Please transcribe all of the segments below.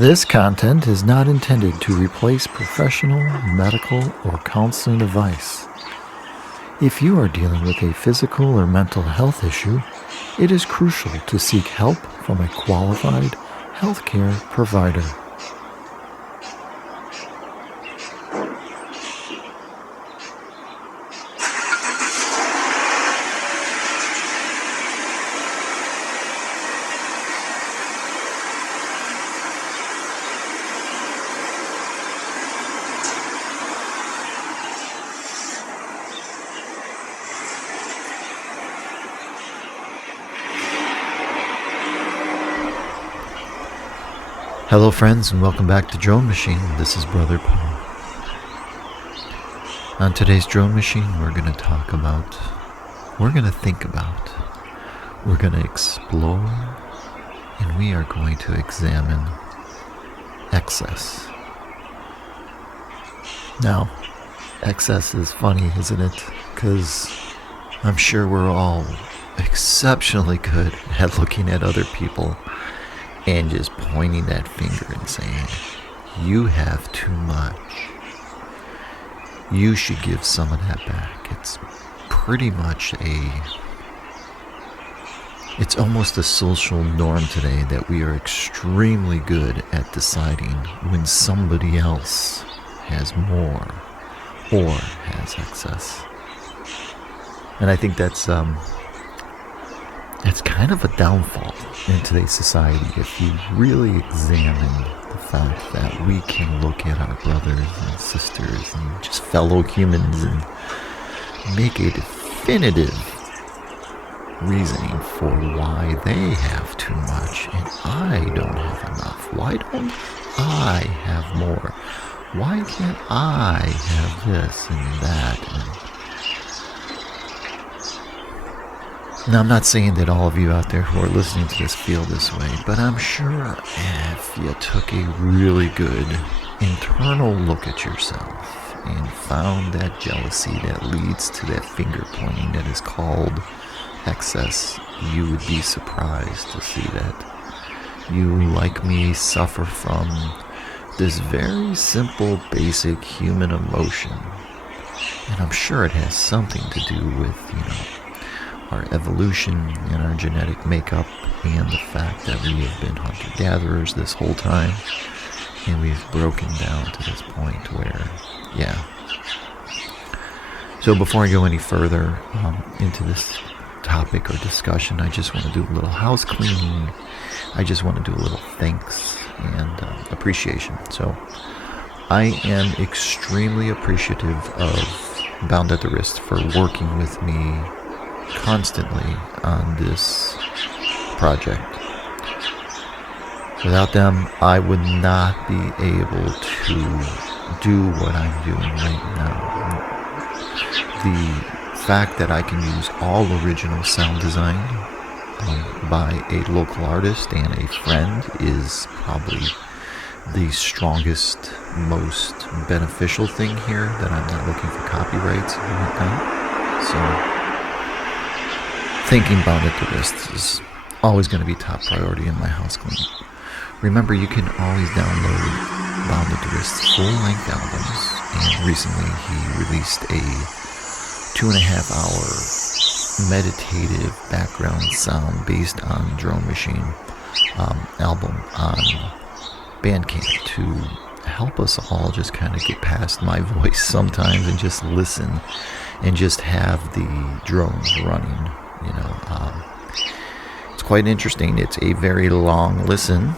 This content is not intended to replace professional, medical, or counseling advice. If you are dealing with a physical or mental health issue, it is crucial to seek help from a qualified healthcare provider. Hello friends, and welcome back to Drone Machine. This is Brother Paul. On today's Drone Machine, we're going to think about, we're going to explore, and we are going to examine excess. Now, excess is funny, isn't it? Because I'm sure we're all exceptionally good at looking at other people and just pointing that finger and saying, you have too much. You should give some of that back. It's pretty much it's almost a social norm today that we are extremely good at deciding when somebody else has more or has excess. And I think that's kind of a downfall in today's society if you really examine the fact that we can look at our brothers and sisters and just fellow humans and make a definitive reasoning for why they have too much and I don't have enough. Why don't I have more? Why can't I have this and that? Now, I'm not saying that all of you out there who are listening to this feel this way, but I'm sure if you took a really good internal look at yourself and found that jealousy that leads to that finger pointing that is called excess, you would be surprised to see that you, like me, suffer from this very simple, basic human emotion. And I'm sure it has something to do with, our evolution and our genetic makeup and the fact that we have been hunter-gatherers this whole time and we've broken down to this point where, So before I go any further into this topic or discussion, I just want to do a little house cleaning. I just want to do a little thanks and appreciation. So I am extremely appreciative of Bound at the Wrist for working with me constantly on this project. Without them, I would not be able to do what I'm doing right now. The fact that I can use all original sound design by a local artist and a friend is probably the strongest, most beneficial thing here, that I'm not looking for copyrights and whatnot. So thinking Bound at the Wrist is always going to be top priority in my house cleaning. Remember, you can always download Bound at the Wrist's full-length albums, and recently he released a 2.5-hour meditative background sound based on Drone Machine album on Bandcamp to help us all just kind of get past my voice sometimes and just listen and just have the drones running. It's quite interesting. It's a very long listen.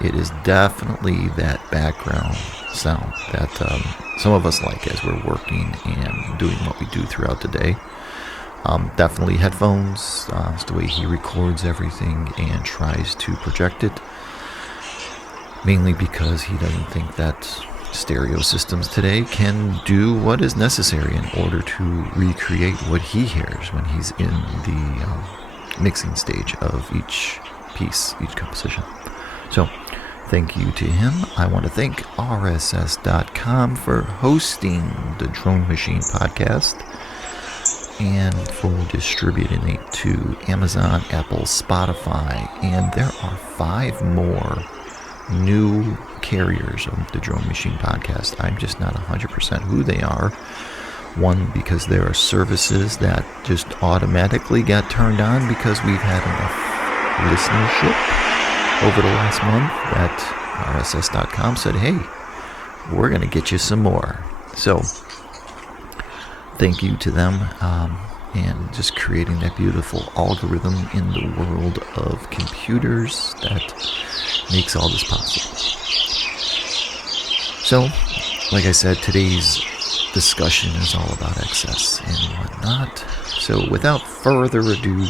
It is definitely that background sound that some of us like as we're working and doing what we do throughout the day. Definitely headphones. It's the way he records everything and tries to project it. Mainly because he doesn't think that stereo systems today can do what is necessary in order to recreate what he hears when he's in the mixing stage of each piece, each composition. So, thank you to him. I want to thank RSS.com for hosting the Drone Machine podcast and for distributing it to Amazon, Apple, Spotify, and there are 5 more new carriers of the Drone Machine podcast. I'm just not 100% who they are. One, because there are services that just automatically got turned on because we've had enough listenership over the last month that RSS.com said, hey, we're going to get you some more. So thank you to them, and just creating that beautiful algorithm in the world of computers that makes all this possible. So, like I said, today's discussion is all about excess and whatnot. So without further ado,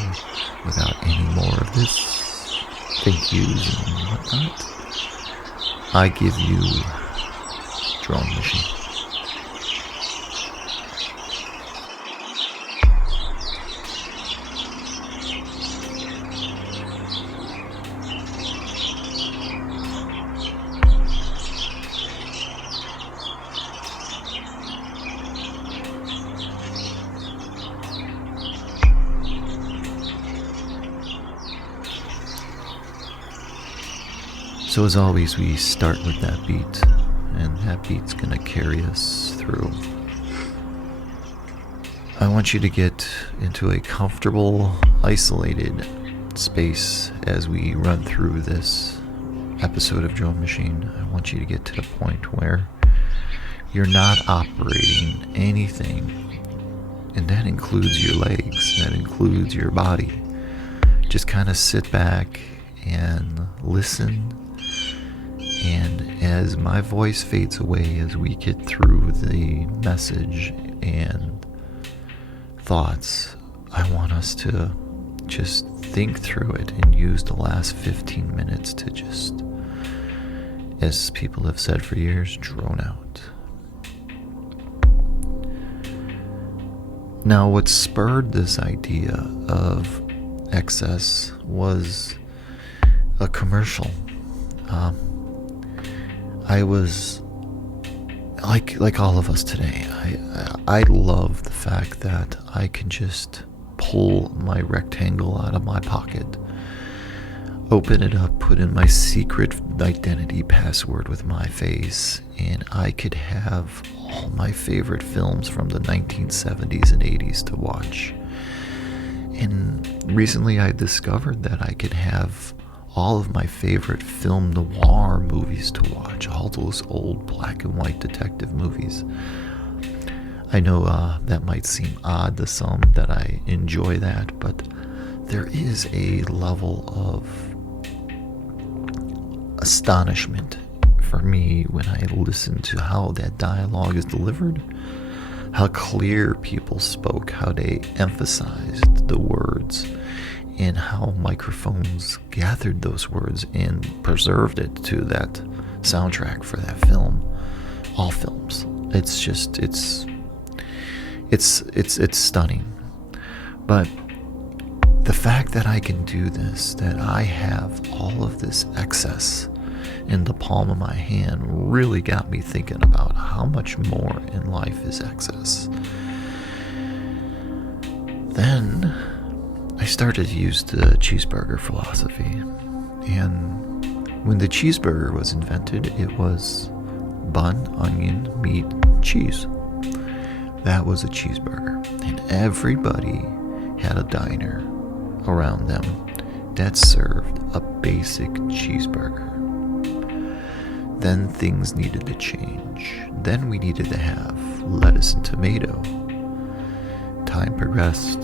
without any more of this thank yous and whatnot, I give you Drone Machine. So as always, we start with that beat, and that beat's gonna carry us through. I want you to get into a comfortable, isolated space as we run through this episode of Drone Machine. I want you to get to the point where you're not operating anything, and that includes your legs, that includes your body. Just kind of sit back and listen. And as my voice fades away, as we get through the message and thoughts, I want us to just think through it and use the last 15 minutes to just, as people have said for years, drone out. Now, what spurred this idea of excess was a commercial. I was like all of us today. I love the fact that I can just pull my rectangle out of my pocket, open it up, put in my secret identity password with my face, and I could have all my favorite films from the 1970s and 80s to watch. And recently I discovered that I could have all of my favorite film noir movies to watch, all those old black and white detective movies. I know that might seem odd to some that I enjoy that, but there is a level of astonishment for me when I listen to how that dialogue is delivered, how clear people spoke, how they emphasized the words, and how microphones gathered those words and preserved it to that soundtrack for that film. All films. It's just, it's stunning. But the fact that I can do this, that I have all of this excess in the palm of my hand, really got me thinking about how much more in life is excess. Then I started to use the cheeseburger philosophy. And when the cheeseburger was invented, it was bun, onion, meat, cheese. That was a cheeseburger. And everybody had a diner around them that served a basic cheeseburger. Then things needed to change. Then we needed to have lettuce and tomato. Time progressed.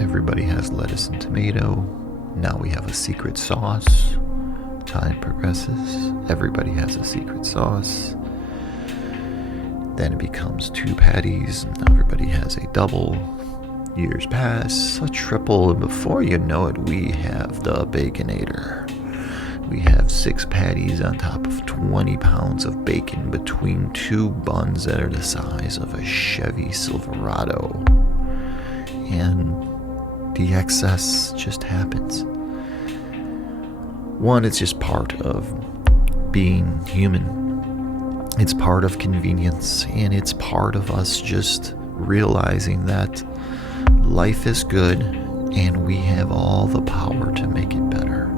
Everybody has lettuce and tomato. Now we have a secret sauce. Time progresses. Everybody has a secret sauce. Then it becomes 2 patties. Now everybody has a double. Years pass, a triple, and before you know it, we have the Baconator. We have 6 patties on top of 20 pounds of bacon between 2 buns that are the size of a Chevy Silverado. And the excess just happens. One, it's just part of being human. It's part of convenience, and it's part of us just realizing that life is good and we have all the power to make it better.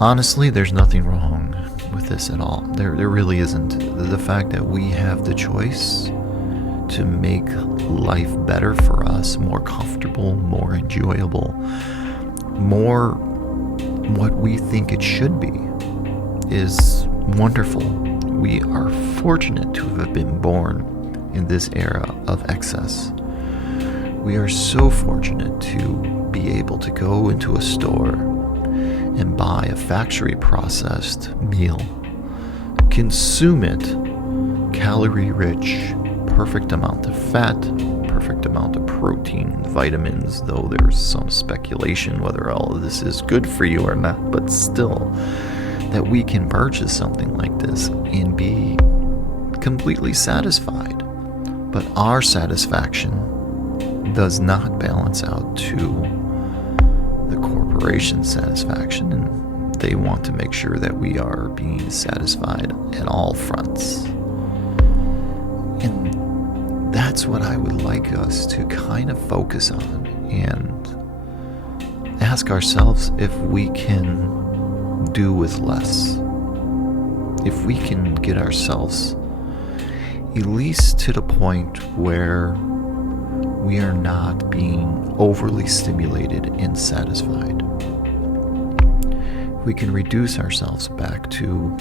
Honestly, there's nothing wrong with this at all. There really isn't. The fact that we have the choice to make life better for us, more comfortable, more enjoyable, more what we think it should be, is wonderful. We are fortunate to have been born in this era of excess. We are so fortunate to be able to go into a store and buy a factory processed meal, consume it, calorie rich, perfect amount of fat, perfect amount of protein, vitamins, though there's some speculation whether all of this is good for you or not, but still, that we can purchase something like this and be completely satisfied. But our satisfaction does not balance out to the corporation's satisfaction, and they want to make sure that we are being satisfied at all fronts. And that's what I would like us to kind of focus on and ask ourselves if we can do with less. If we can get ourselves at least to the point where we are not being overly stimulated and satisfied. We can reduce ourselves back to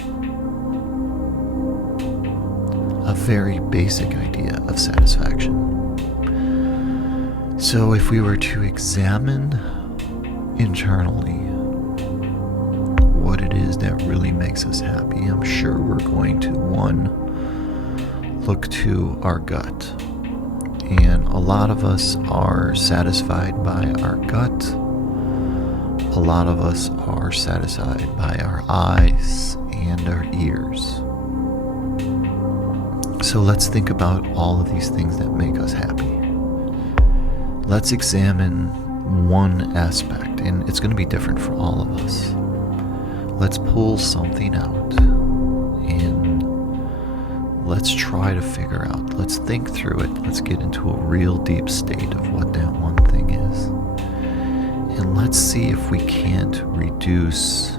a very basic idea of satisfaction. So if we were to examine internally what it is that really makes us happy, I'm sure we're going to, one, look to our gut. And a lot of us are satisfied by our gut. A lot of us are satisfied by our eyes and our ears. So let's think about all of these things that make us happy. Let's examine one aspect, and it's going to be different for all of us. Let's pull something out and let's try to figure out, let's think through it, let's get into a real deep state of what that one thing is. And let's see if we can't reduce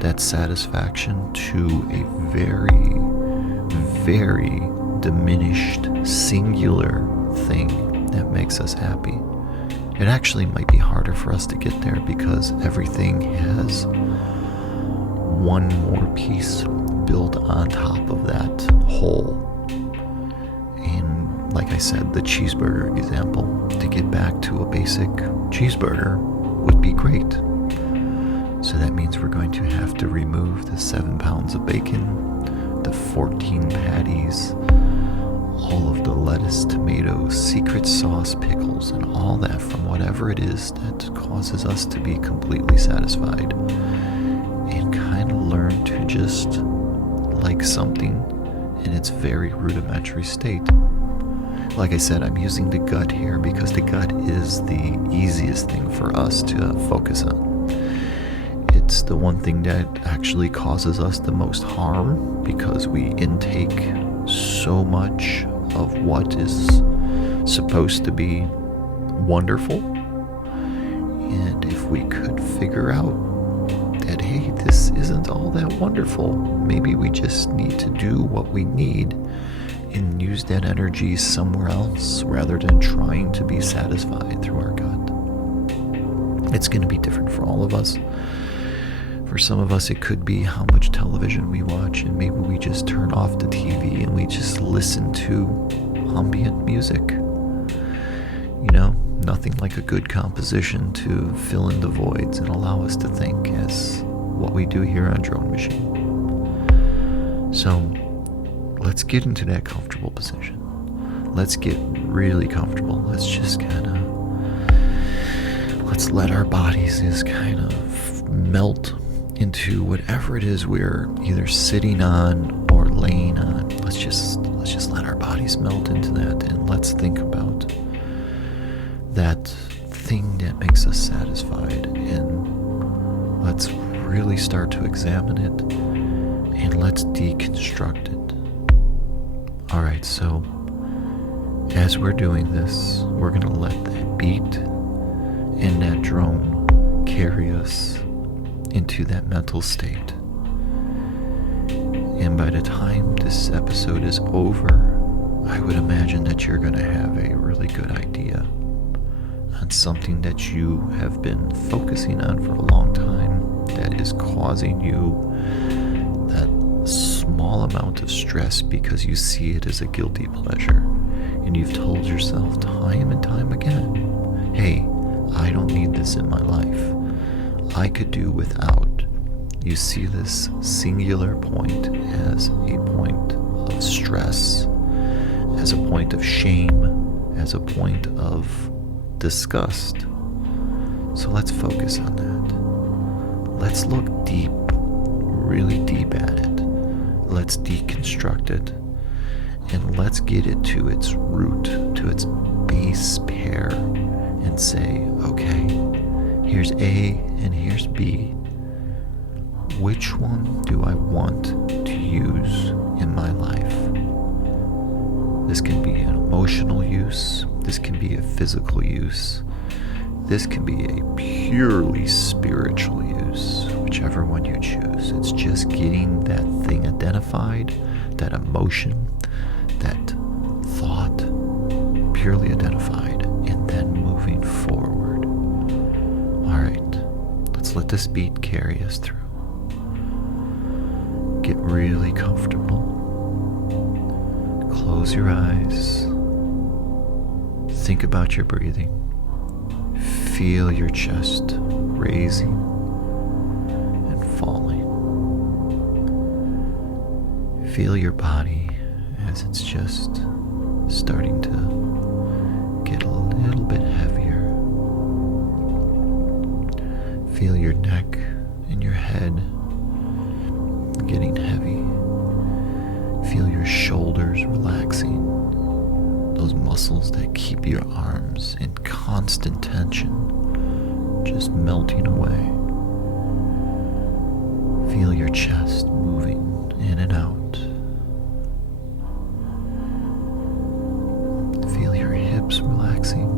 that satisfaction to a very, very diminished, singular thing that makes us happy. It actually might be harder for us to get there because everything has one more piece built on top of that whole. And like I said, the cheeseburger example, to get back to a basic cheeseburger would be great. So that means we're going to have to remove the 7 pounds of bacon, the 14 patties, all of the lettuce, tomatoes, secret sauce, pickles, and all that from whatever it is that causes us to be completely satisfied, and kind of learn to just like something in its very rudimentary state. Like I said, I'm using the gut here because the gut is the easiest thing for us to focus on. It's the one thing that actually causes us the most harm because we intake so much of what is supposed to be wonderful. And if we could figure out that, hey, this isn't all that wonderful, maybe we just need to do what we need and use that energy somewhere else rather than trying to be satisfied through our gut. It's going to be different for all of us. For some of us, it could be how much television we watch, and maybe we just turn off the TV and we just listen to ambient music. You know, nothing like a good composition to fill in the voids and allow us to think, as what we do here on Drone Machine. So let's get into that comfortable position. Let's get really comfortable. Let's just let's let our bodies just kind of melt into whatever it is we're either sitting on or laying on. Let's just let our bodies melt into that, and let's think about that thing that makes us satisfied, and let's really start to examine it, and let's deconstruct it. Alright, so as we're doing this, we're going to let that beat and that drone carry us into that mental state. And by the time this episode is over, I would imagine that you're going to have a really good idea on something that you have been focusing on for a long time that is causing you that small amount of stress because you see it as a guilty pleasure. And you've told yourself time and time again, hey, I don't need this in my life. I could do without. You see this singular point as a point of stress, as a point of shame, as a point of disgust. So let's focus on that. Let's look deep, really deep at it. Let's deconstruct it, and let's get it to its root, to its base pair, and say, okay, here's A and here's B. Which one do I want to use in my life? This can be an emotional use. This can be a physical use. This can be a purely spiritual use, whichever one you choose. It's just getting that thing identified, that emotion, that thought purely identified, and then moving forward. All right, let's let this beat carry us through. Get really comfortable. Close your eyes. Think about your breathing. Feel your chest raising and falling. Feel your body as it's just starting to get a little bit heavier. Feel your neck and your head getting heavy. Feel your shoulders relaxing. Those muscles that keep your arms in constant tension, just melting away. Feel your chest moving in and out. Feel your hips relaxing.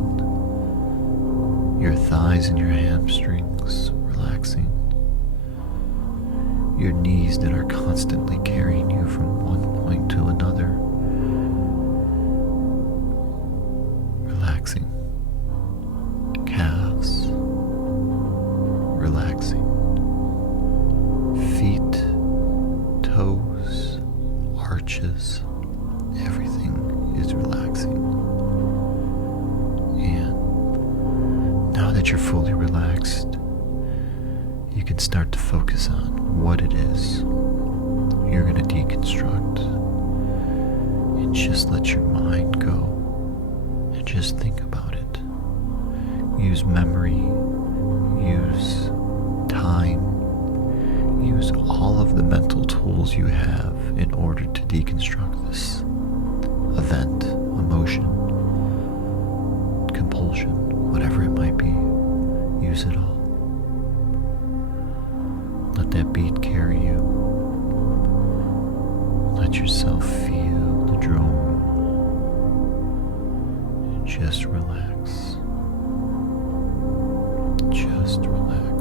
Your thighs and your hamstrings relaxing. Your knees that are constantly carrying you from one point to another. Relaxing. Calves. Relaxing. Feet, toes, arches, everything is relaxing. And now that you're fully relaxed, you can start to focus on what it is you're going to deconstruct, and just let your mind go and just think about it. Use memory, use time, use all of the mental tools you have in order to deconstruct this event, emotion, compulsion, whatever it might be. Use it all. Let that beat carry you. Let yourself feel the drone. And just relax. Just relax.